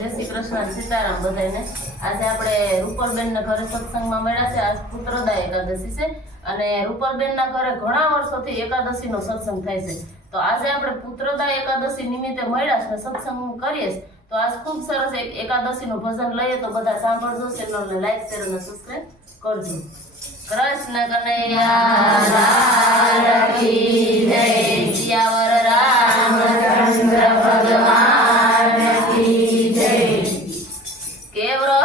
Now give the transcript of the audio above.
જય શ્રી કૃષ્ણ, સીતારામ બધાને। આજે આપણે રૂપલબેનના ઘરે સત્સંગમાં મળ્યા છે। આજ પુત્રોદય એકાદશી છે અને રૂપલબેનના ઘરે ઘણા વર્ષોથી એકાદશીનો સત્સંગ થાય છે। તો આજે આપણે પુત્રોદય એકાદશી નિમિત્તે મળ્યા છે, સત્સંગ કરીએ છીએ। તો આજ ખૂબ સરસ એક એકાદશીનું ભજન લઈએ, તો બધા સાંભળજો, ચેનલને લાઈક શેર અને સબસ્ક્રાઇબ કરજો। કૃષ્ણ કનૈયા લાલ કી જય, સિયાવર રામચંદ્ર ભગવાન की जय। केवल